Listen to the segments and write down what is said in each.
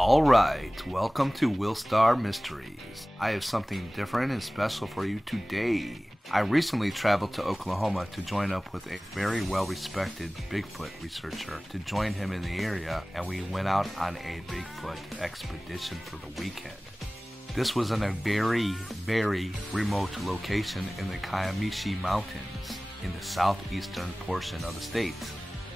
Alright, welcome to Willstar Mysteries. I have something different and special for you today. I recently traveled to Oklahoma to join up with a very well-respected Bigfoot researcher to join him in the area, and we went out on a Bigfoot expedition for the weekend. This was in a very remote location in the Kiamichi Mountains in the southeastern portion of the state.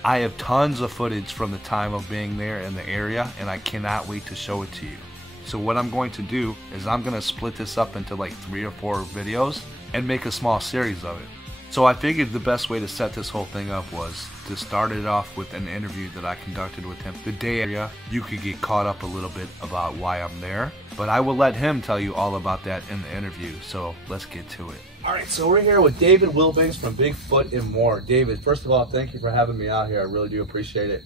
I have tons of footage from the time of being there in the area, and I cannot wait to show it to you. So what I'm going to do is I'm going to split this up into like 3 or 4 videos and make a small series of it. So I figured the best way to set this whole thing up was to start it off with an interview that I conducted with him. The day area, you could get caught up a little bit about why I'm there, but I will let him tell you all about that in the interview, so let's get to it. Alright, so we're here with David Wilbanks from Bigfoot and More. David, first of all, thank you for having me out here. I really do appreciate it.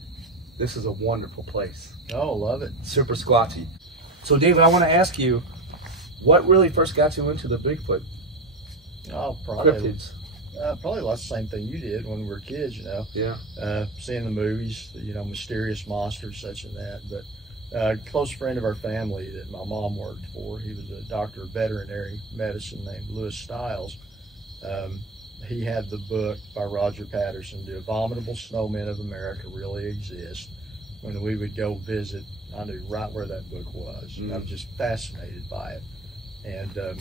This is a wonderful place. Oh, love it. Super squatchy. So David, I want to ask you, what really first got you into the Bigfoot cryptids? Probably the same thing you did when we were kids, you know. Yeah. Seeing the movies, you know, mysterious monsters, such and that. But a close friend of our family that my mom worked for, he was a doctor of veterinary medicine named Louis Stiles. He had the book by Roger Patterson, The Abominable Snowmen of America Really Exist. When we would go visit, I knew right where that book was. I was just fascinated by it. And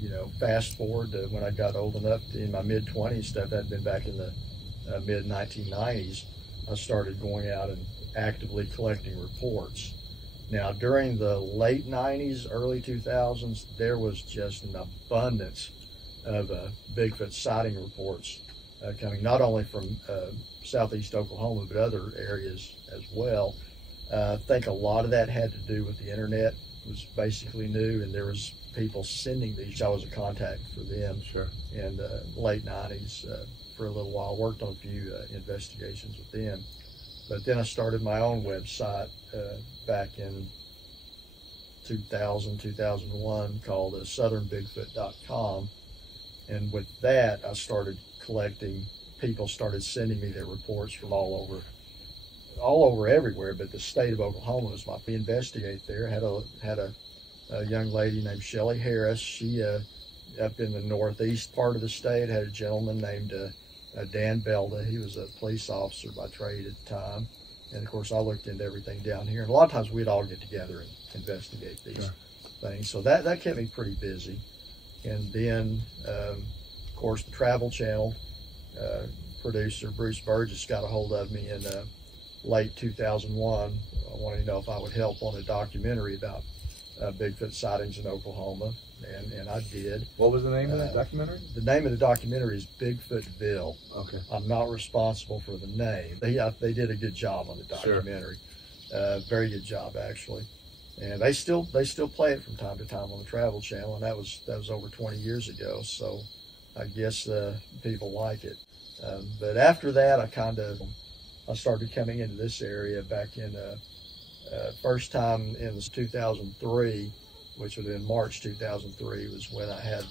you know, fast forward to when I got old enough to, in my mid-20s, stuff had been back in the mid-1990s, I started going out and actively collecting reports. Now, during the late 90s, early 2000s, there was just an abundance of Bigfoot sighting reports coming, not only from southeast Oklahoma, but other areas as well. I think a lot of that had to do with the internet. It was basically new, and there was people sending these. I was a contact for them. Sure. In the late 90s for a little while. Worked on a few investigations with them. But then I started my own website back in 2000, 2001 called southernbigfoot.com. And with that, I started collecting, people started sending me their reports from all over everywhere, but the state of Oklahoma was my investigate there. Had a young lady named Shelly Harris. She up in the northeast part of the state had a gentleman named Dan Belda. He was a police officer by trade at the time, and of course I looked into everything down here. And a lot of times we'd all get together and investigate these things. So that kept me pretty busy. And then of course the Travel Channel producer Bruce Burgess got a hold of me in late 2001. I wanted to know if I would help on a documentary about Bigfoot sightings in Oklahoma, and I did. What was the name of that documentary? The name of the documentary is Bigfootville. Okay. I'm not responsible for the name. They did a good job on the documentary. Sure. Very good job, actually. And they still play it from time to time on the Travel Channel, and that was over 20 years ago. So I guess people like it. But after that, I started coming into this area back in first time in 2003, which was in March 2003, was when I had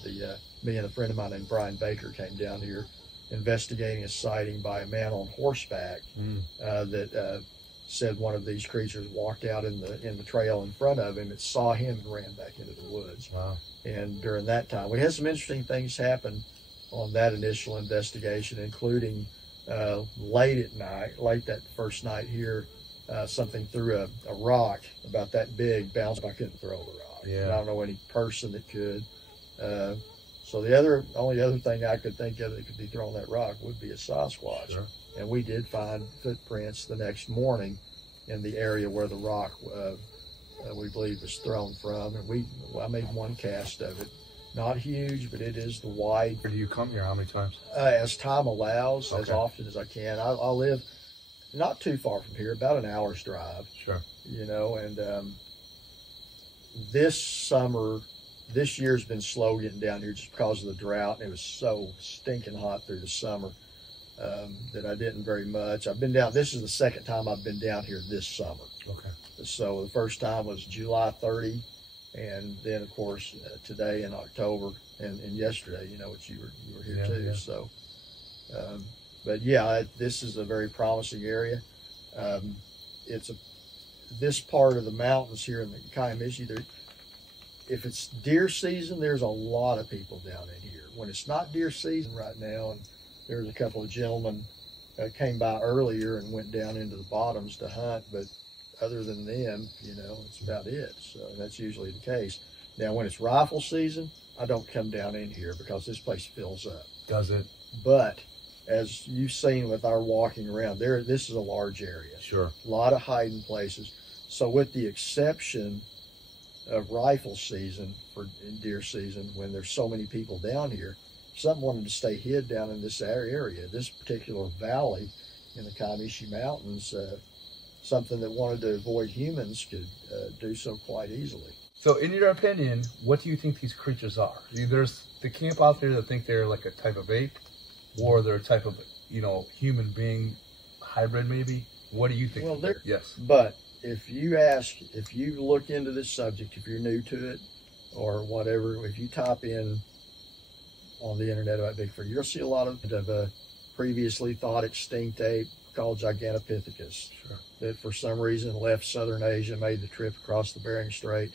me and a friend of mine named Brian Baker came down here investigating a sighting by a man on horseback that said one of these creatures walked out in the trail in front of him. It saw him and ran back into the woods. Wow. And during that time, we had some interesting things happen on that initial investigation, including late at night, late that first night here, something threw a rock about that big, bounced. I couldn't throw the rock. Yeah. I don't know any person that could. So the only other thing I could think of that could be throwing that rock would be a Sasquatch. Sure. And we did find footprints the next morning in the area where the rock we believe was thrown from. And I made one cast of it. Not huge, but it is the wide. Where do you come here? How many times? As time allows, as often as I can. I live not too far from here, about an hour's drive. Sure. You know, and this year's been slow getting down here just because of the drought. And it was so stinking hot through the summer that I didn't very much. I've been down, this is the second time I've been down here this summer. Okay. So the first time was July 30, and then of course today in October, and yesterday, you know, you were here too. Yeah. So, but yeah, this is a very promising area. It's this part of the mountains here in the Kiamichi, if it's deer season, there's a lot of people down in here. When it's not deer season right now, and there's a couple of gentlemen came by earlier and went down into the bottoms to hunt, but other than them, you know, it's about it. So that's usually the case. Now, when it's rifle season, I don't come down in here because this place fills up. Does it? But as you've seen with our walking around, this is a large area. Sure. A lot of hiding places. So with the exception of rifle season in deer season, when there's so many people down here, if something wanted to stay hid down in this area, this particular valley in the Kiamichi Mountains, something that wanted to avoid humans could do so quite easily. So in your opinion, what do you think these creatures are? There's the camp out there that think they're like a type of ape, or they're a type of, you know, human being hybrid maybe? What do you think? Well, yes. But if you look into this subject, if you're new to it or whatever, if you type in on the internet about Bigfoot, you'll see a lot of a previously thought extinct ape called Gigantopithecus, sure, that for some reason left Southern Asia, made the trip across the Bering Strait,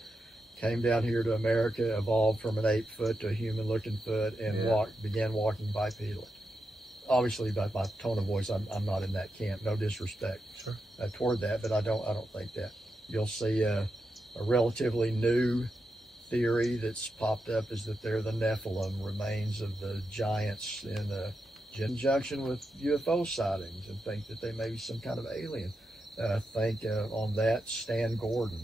came down here to America, evolved from an 8-foot to a human-looking foot, and began walking bipedally. Obviously, by my tone of voice, I'm not in that camp. No disrespect sure, toward that, but I don't think that. You'll see a relatively new theory that's popped up is that they're the Nephilim, remains of the giants in conjunction with UFO sightings, and think that they may be some kind of alien. Think on that, Stan Gordon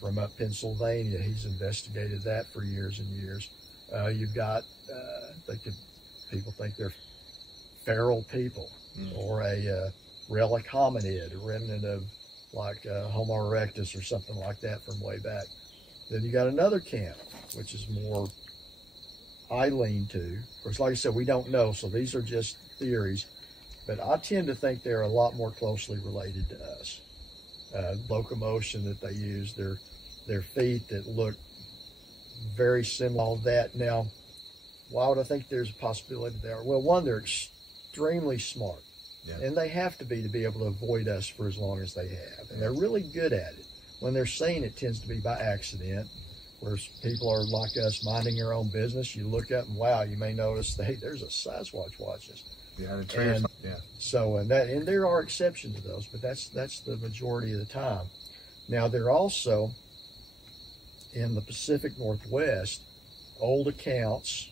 from up Pennsylvania. He's investigated that for years and years. You've got, people think they're feral people, or a relic hominid, a remnant of like Homo erectus or something like that from way back. Then you got another camp, which is more I lean to. Of course, like I said, we don't know, so these are just theories, but I tend to think they're a lot more closely related to us. Locomotion that they use, their feet that look very similar, all that. Now, why would I think there's a possibility they are? Well, one, they're extremely smart, and they have to be able to avoid us for as long as they have, and they're really good at it. When they're seen, it tends to be by accident, where people are like us, minding their own business. You look up and wow, you may notice that, hey, there's a Sasquatch watching us. Yeah, the tree or something. Yeah. So, and there are exceptions to those, but that's the majority of the time. Now, they're also in the Pacific Northwest, old accounts,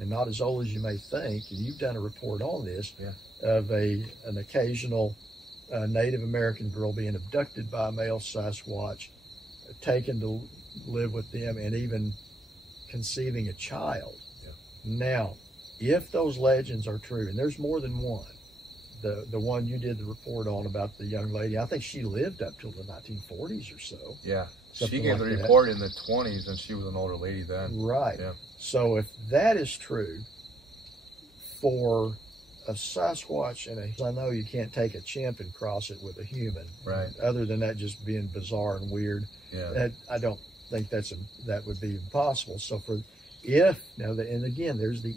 and not as old as you may think, and you've done a report on this, of an occasional Native American girl being abducted by a male Sasquatch, taken to live with them, and even conceiving a child. Now, if those legends are true, and there's more than one, the one you did the report on about the young lady, I think she lived up till the 1940s or so. Yeah, she gave the report in the 20s, and she was an older lady then. Right. Yeah. So if that is true, for a Sasquatch, and I know you can't take a chimp and cross it with a human. Right. Other than that just being bizarre and weird. Yeah. I don't think that would be impossible. So and again, there's the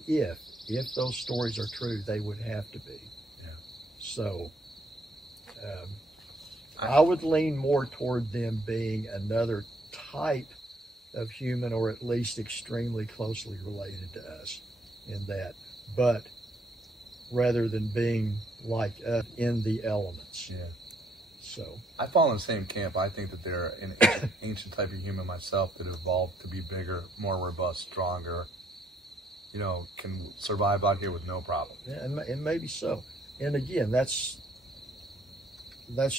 if those stories are true, they would have to be. Yeah. So I would lean more toward them being another type of human, or at least extremely closely related to us in that, but rather than being like in the elements. Yeah. So I fall in the same camp. I think that they're an ancient type of human myself that evolved to be bigger, more robust, stronger, you know, can survive out here with no problem. Yeah, and maybe so. And again, that's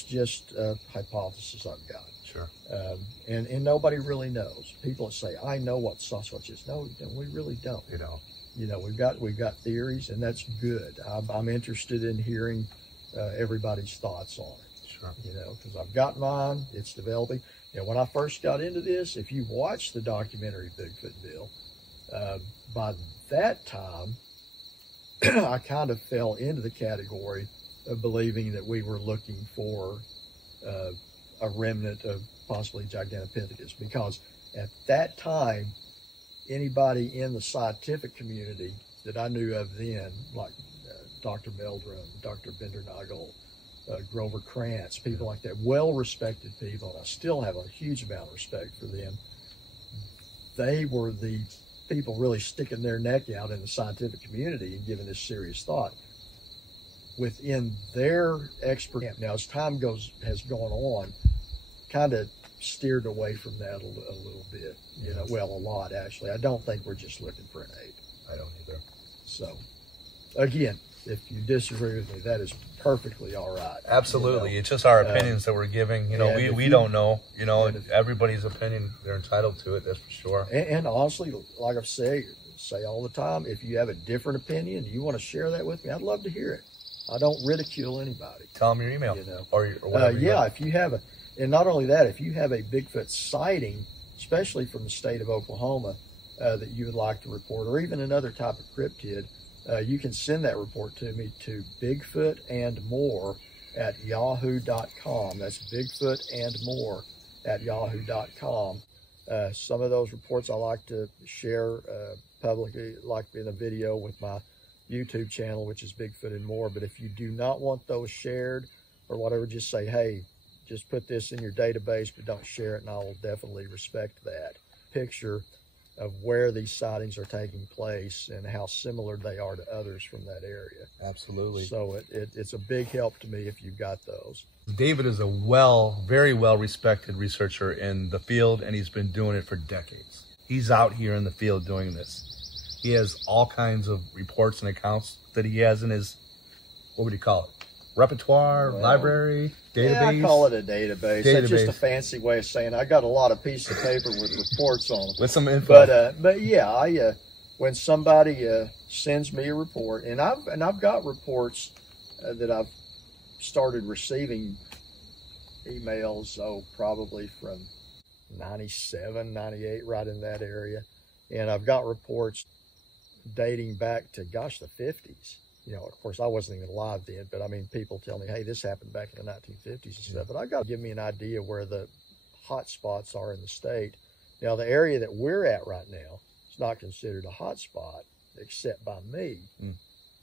just a hypothesis I've got. Sure. And nobody really knows. People say, I know what Sasquatch is. No, we really don't. You know. You know, we've got theories, and that's good. I'm interested in hearing everybody's thoughts on it. Sure. You know, because I've got mine. It's developing. You know, when I first got into this, if you watch the documentary Bigfoot Bill, by that time, I kind of fell into the category of believing that we were looking for a remnant of possibly Gigantopithecus, because at that time, anybody in the scientific community that I knew of then, like Dr. Meldrum, Dr. Bindernagel, Grover Krantz, people like that, well-respected people, and I still have a huge amount of respect for them. They were the people really sticking their neck out in the scientific community and giving this serious thought. Within their expert, now as time has gone on, kind of steered away from that a little bit, you know, well, a lot actually. I don't think we're just looking for an ape. I don't either. So, again, if you disagree with me, that is perfectly all right. Absolutely. You know? It's just our opinions that we're giving. You know, we don't know. You know, everybody's opinion, they're entitled to it, that's for sure. And honestly, like I say all the time, if you have a different opinion, you want to share that with me, I'd love to hear it. I don't ridicule anybody. Tell them your email, you know? or whatever. Yeah, if you have and not only that, if you have a Bigfoot sighting, especially from the state of Oklahoma, that you would like to report, or even another type of cryptid, you can send that report to me to bigfootandmore@yahoo.com. That's bigfootandmore@yahoo.com. Some of those reports I like to share publicly, like in a video with my YouTube channel, which is Bigfoot and More. But if you do not want those shared or whatever, just say, hey, just put this in your database, but don't share it, and I will definitely respect that. Picture of where these sightings are taking place and how similar they are to others from that area. Absolutely. So it's a big help to me if you've got those. David is a very well respected researcher in the field, and he's been doing it for decades. He's out here in the field doing this. He has all kinds of reports and accounts that he has in his, what would you call it? Repertoire, library, database? Yeah, I call it a database. That's just a fancy way of saying I got a lot of pieces of paper with reports on them. With some info. But yeah, when somebody sends me a report, and I've got reports that I've started receiving emails, probably from 97, 98, right in that area. And I've got reports dating back to, gosh, the 50s. You know, of course, I wasn't even alive then, but I mean, people tell me, hey, this happened back in the 1950s and stuff. But I got to give me an idea where the hot spots are in the state. Now, the area that we're at right now is not considered a hot spot, except by me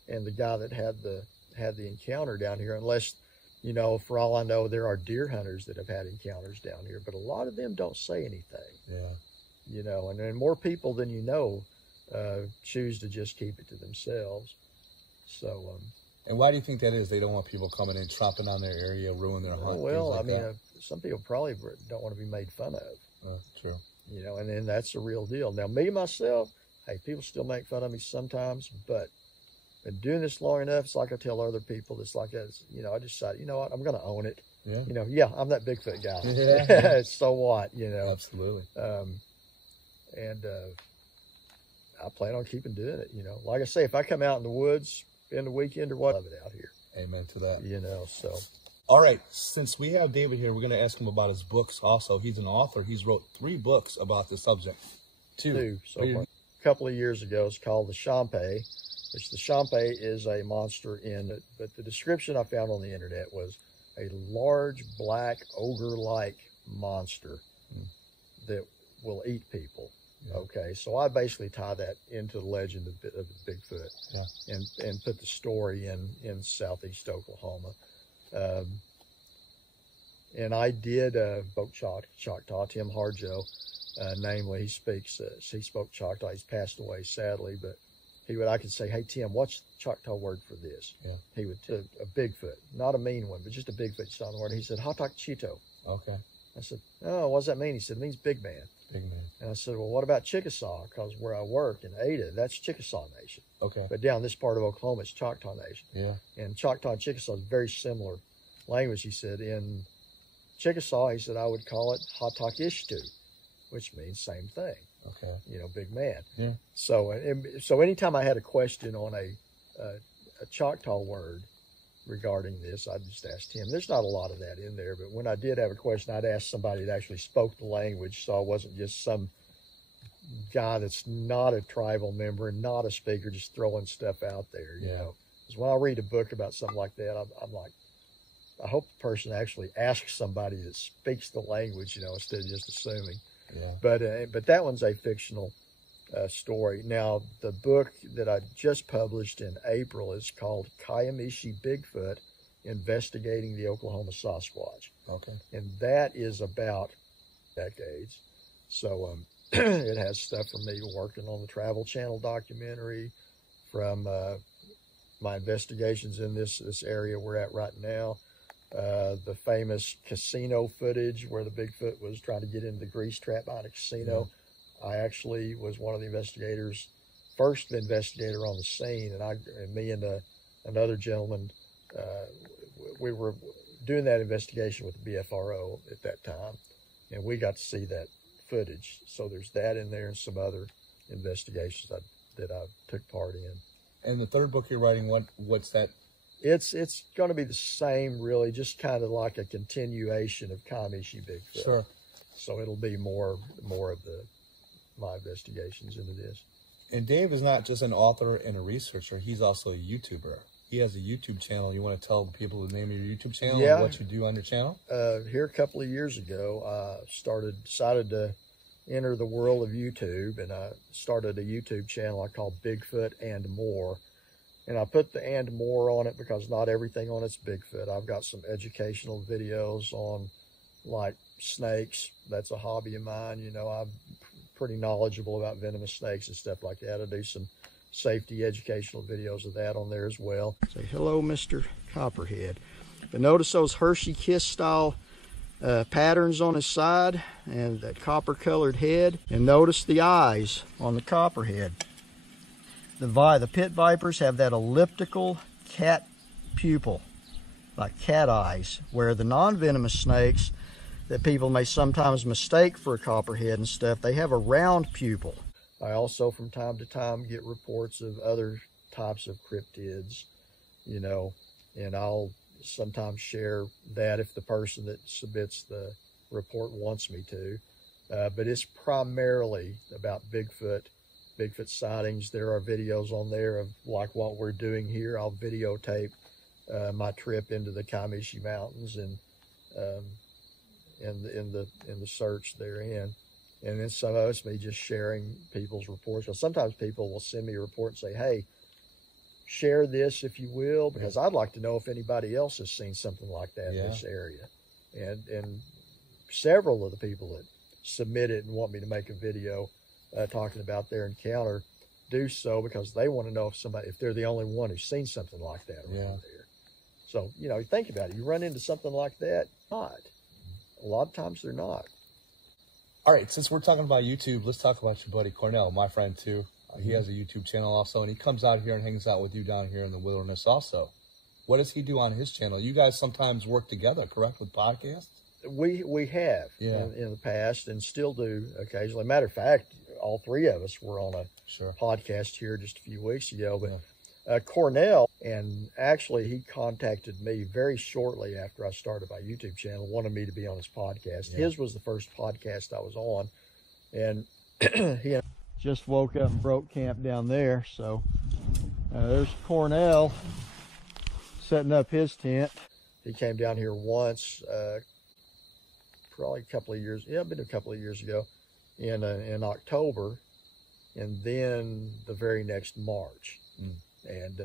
and the guy that had the encounter down here. Unless, you know, for all I know, there are deer hunters that have had encounters down here, but a lot of them don't say anything. Yeah. You know, and then more people than you know choose to just keep it to themselves. So, and why do you think that is? They don't want people coming in, tromping on their area, ruin their hunt. Well, I mean, some people probably don't want to be made fun of. True. You know, and then that's the real deal. Now, me, myself, hey, people still make fun of me sometimes, but been doing this long enough, it's like I tell other people, it's like, you know, I decided, you know what, I'm going to own it. Yeah. You know, yeah, I'm that Bigfoot guy. Yeah. So what, you know? Absolutely. I plan on keeping doing it, you know. Like I say, if I come out in the woods in the weekend or what, I love it out here. Amen to that. You know, so. All right, since we have David here, we're going to ask him about his books also. He's an author. He's wrote 3 books about this subject. Two. So a couple of years ago, it's called The Champé, which the Champé is a monster but the description I found on the internet was a large, black, ogre-like monster that will eat people. Yeah. Okay, so I basically tie that into the legend of Bigfoot, and put the story in southeast Oklahoma. And I did spoke Choctaw. Tim Harjo, namely, he spoke Choctaw. He's passed away sadly, but I could say, hey Tim, what's the Choctaw word for this? Yeah. He would a Bigfoot, not a mean one, but just a Bigfoot sounding word. He said Hatak Chito. Okay. I said, oh, what does that mean? He said, it means big man. Big man. And I said, well, what about Chickasaw? Because where I work in Ada, that's Chickasaw Nation. Okay. But down this part of Oklahoma, it's Choctaw Nation. Yeah. And Choctaw and Chickasaw is very similar language. He said, in Chickasaw, he said, I would call it Hatak Ishtu, which means same thing. Okay. You know, big man. Yeah. So anytime I had a question on a Choctaw word regarding this, I just asked him. There's not a lot of that in there, but when I did have a question, I'd ask somebody that actually spoke the language, so I wasn't just some guy that's not a tribal member and not a speaker just throwing stuff out there, you know. Because when I read a book about something like that, I'm like, I hope the person actually asks somebody that speaks the language, you know, instead of just assuming. Yeah. But that one's a fictional story. Now, the book that I just published in April is called Kayamishi Bigfoot, Investigating the Oklahoma Sasquatch. Okay. And that is about decades. So it has stuff from me working on the Travel Channel documentary, from my investigations in this area we're at right now, the famous casino footage where the Bigfoot was trying to get into the grease trap behind a casino. I actually was one of the investigators, first investigator on the scene, and me and another gentleman, we were doing that investigation with the BFRO at that time, and we got to see that footage. So there's that in there and some other investigations that I took part in. And the third book you're writing, what's that? It's going to be the same, really, just kind of like a continuation of Comishi Bigfoot. Sure. So it'll be more of my investigations into this. And Dave is not just an author and a researcher; he's also a YouTuber. He has a YouTube channel. You want to tell people the name of your YouTube channel and what you do on your channel? Here a couple of years ago, I decided to enter the world of YouTube, and I started a YouTube channel I called Bigfoot and More. And I put the and more on it because not everything on it's Bigfoot. I've got some educational videos on, like, snakes. That's a hobby of mine. You know, I'm pretty knowledgeable about venomous snakes and stuff like that. I do some safety educational videos of that on there as well. Say hello, Mr. Copperhead. But notice those Hershey Kiss style patterns on his side and that copper colored head. And notice the eyes on the copperhead. The pit vipers have that elliptical cat pupil, like cat eyes, where the non-venomous snakes that people may sometimes mistake for a copperhead and stuff, they have a round pupil. I also, from time to time, get reports of other types of cryptids, you know, and I'll sometimes share that if the person that submits the report wants me to. But it's primarily about Bigfoot sightings. There are videos on there of like what we're doing here. I'll videotape my trip into the Comishi Mountains and in the search therein. And then some of it's me just sharing people's reports. Because sometimes people will send me a report and say, hey, share this if you will, because I'd like to know if anybody else has seen something like that in this area. And several of the people that submit it and want me to make a video talking about their encounter do so because they want to know if they're the only one who's seen something like that around there. So, you know, think about it. You run into something like that, not. A lot of times they're not. All right, since we're talking about YouTube, let's talk about your buddy Cornell, my friend too. He has a YouTube channel also, and he comes out here and hangs out with you down here in the wilderness also. What does he do on his channel? You guys sometimes work together, correct, with podcasts? We have in the past and still do occasionally. Matter of fact, all three of us were on a podcast here just a few weeks ago. But Cornell, and actually he contacted me very shortly after I started my YouTube channel, wanted me to be on his podcast. His was the first podcast I was on. And he just woke up and broke camp down there. So there's Cornell setting up his tent. He came down here once, probably a couple of years, been a couple of years ago in October, and then the very next March. And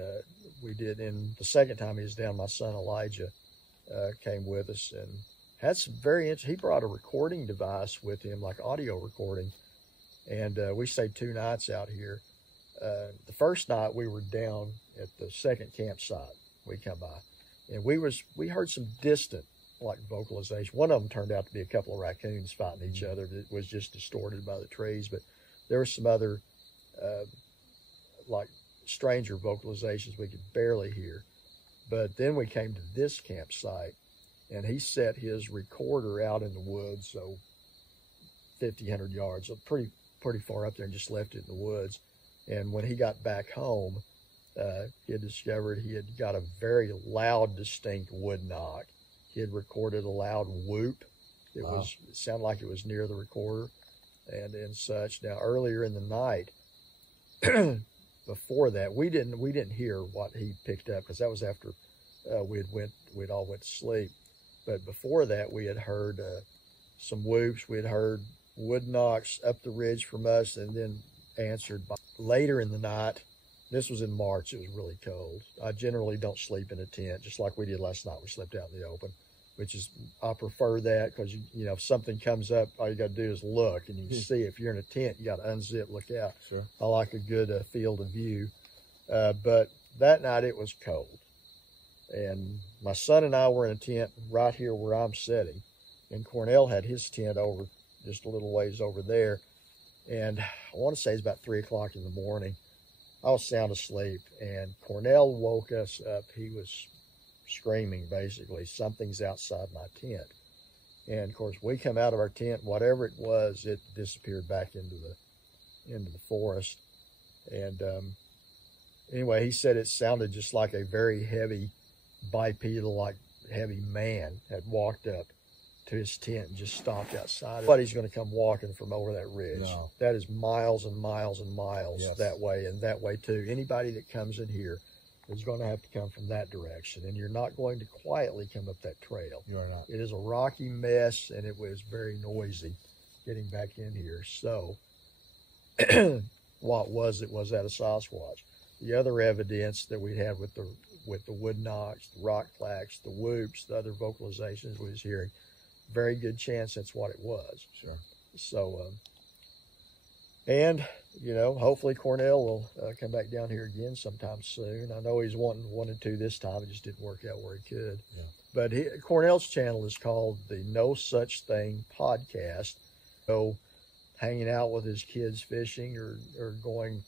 we did, and the second time he was down, my son Elijah came with us and had some very interesting, he brought a recording device with him, like audio recording, and we stayed 2 nights out here. The first night we were down at the second campsite we come by, and we heard some distant like vocalization. One of them turned out to be a couple of raccoons fighting each other. It was just distorted by the trees, but there were some other like stranger vocalizations we could barely hear. But then we came to this campsite, and he set his recorder out in the woods, so 50, 100 yards, so pretty far up there, and just left it in the woods. And when he got back home, he had discovered he had got a very loud, distinct wood knock. He had recorded a loud whoop. It sounded like it was near the recorder and such. Now, earlier in the night, before that, we didn't hear what he picked up because that was after we'd all went to sleep. But before that, we had heard some whoops. We had heard wood knocks up the ridge from us, and then answered by later in the night. This was in March. It was really cold. I generally don't sleep in a tent, just like we did last night. We slept out in the open, which is, I prefer that because, you know, if something comes up, all you got to do is look and you can see. If you're in a tent, you got to unzip, look out. Sure. I like a good field of view. But that night it was cold. And my son and I were in a tent right here where I'm sitting. And Cornell had his tent over just a little ways over there. And I want to say it's about 3 o'clock in the morning. I was sound asleep, and Cornell woke us up. He was screaming, basically, something's outside my tent. And of course, we come out of our tent, whatever it was, it disappeared back into the forest. And anyway, he said it sounded just like a very heavy, bipedal, like heavy man had walked up to his tent and just stopped outside. Nobody's going to come walking from over that ridge. No. That is miles and miles and miles Yes. that way and that way too. Anybody that comes in here is going to have to come from that direction, and you're not going to quietly come up that trail. You are not. It is a rocky mess, and it was very noisy getting back in here. So what was it was that a Sasquatch. The other evidence that we had with the wood knocks, the rock clacks, the whoops, the other vocalizations we was hearing, very good chance that's what it was. Sure. So, and, you know, hopefully Cornell will come back down here again sometime soon. I know he's wanted to this time. It just didn't work out where he could. Yeah. But Cornell's channel is called the No Such Thing Podcast. So hanging out with his kids fishing or going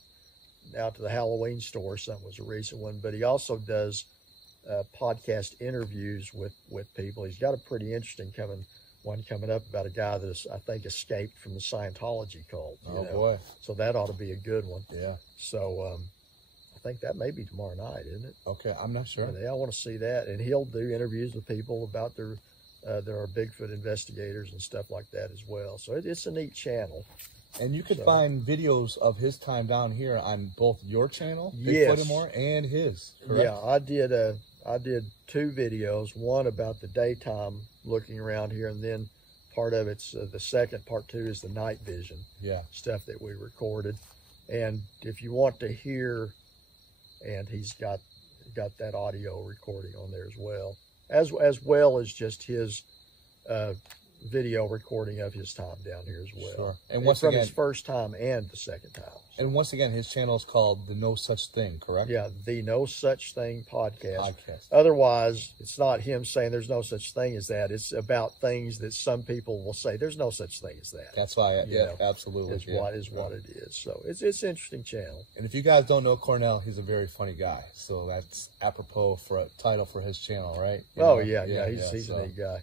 out to the Halloween store, something was a recent one. But he also does podcast interviews with people. He's got a pretty interesting one coming up about a guy that I think escaped from the Scientology cult. Oh, boy. So that ought to be a good one. Yeah. So I think that may be tomorrow night, isn't it? Okay, I'm not sure. Yeah, I want to see that. And he'll do interviews with people about there are Bigfoot investigators and stuff like that as well. So it's a neat channel. And you can find videos of his time down here on both your channel, Yes. Bigfoot and More, and his, correct? Yeah, I did 2 videos, one about the daytime looking around here, and then part of it's the second, part 2 is the night vision stuff that we recorded. And if you want to hear, and he's got that audio recording on there as well as just his video recording of his time down here as well. Sure. And And once from again, his first time and the second time. and once again, his channel is called The No Such Thing, correct? Yeah, the No Such Thing podcast. Podcast. Otherwise, it's not him saying there's no such thing as that. It's about things that some people will say there's no such thing as that. That's why, You know, absolutely. Is what it is. So it's an interesting channel. And if you guys don't know Cornell, he's a very funny guy. So that's apropos for a title for his channel, right? You know? He's a neat guy.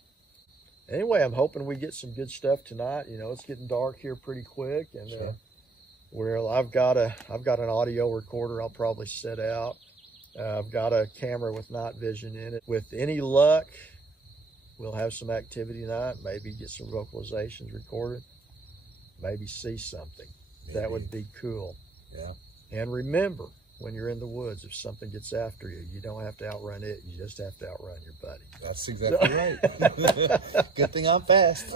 Anyway, I'm hoping we get some good stuff tonight. You know, it's getting dark here pretty quick, and Sure. I've got an audio recorder I'll probably set out. I've got a camera with night vision in it. With any luck, we'll have some activity tonight. Maybe get some vocalizations recorded. Maybe see something. Maybe. That would be cool. Yeah. And remember, when you're in the woods, if something gets after you, you don't have to outrun it. You just have to outrun your buddy. That's exactly right. Good thing I'm fast.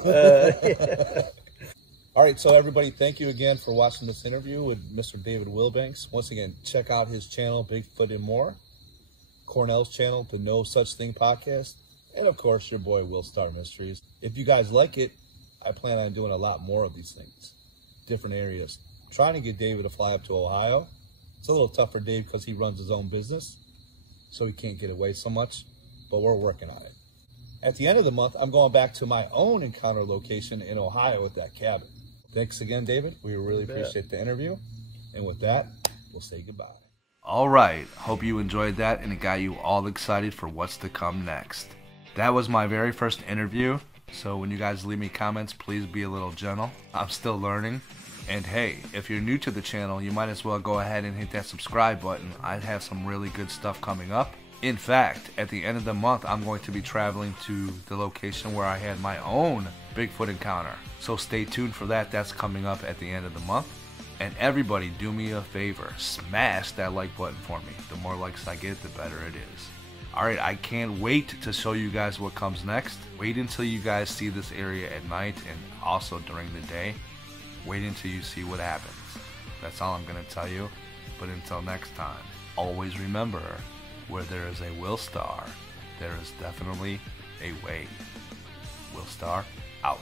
All right, so everybody, thank you again for watching this interview with Mr. David Wilbanks. Once again, check out his channel, Bigfoot and More, Cornell's channel, the No Such Thing Podcast, and of course, your boy, Will Star Mysteries. If you guys like it, I plan on doing a lot more of these things, different areas. Trying to get David to fly up to Ohio. It's a little tough for Dave because he runs his own business, so he can't get away so much, but we're working on it. At the end of the month, I'm going back to my own encounter location in Ohio with that cabin. Thanks again, David. We really appreciate the interview. And with that, we'll say goodbye. All right, hope you enjoyed that and it got you all excited for what's to come next. That was my very first interview, so when you guys leave me comments, please be a little gentle. I'm still learning. And hey, if you're new to the channel, you might as well go ahead and hit that subscribe button. I have some really good stuff coming up. In fact, at the end of the month, I'm going to be traveling to the location where I had my own Bigfoot encounter. So stay tuned for that. That's coming up at the end of the month. And everybody, do me a favor. Smash that like button for me. The more likes I get, the better it is. Alright, I can't wait to show you guys what comes next. Wait until you guys see this area at night and also during the day. Wait until you see what happens. That's all I'm going to tell you. But until next time, always remember, where there is a Willstar, there is definitely a way. Willstar out.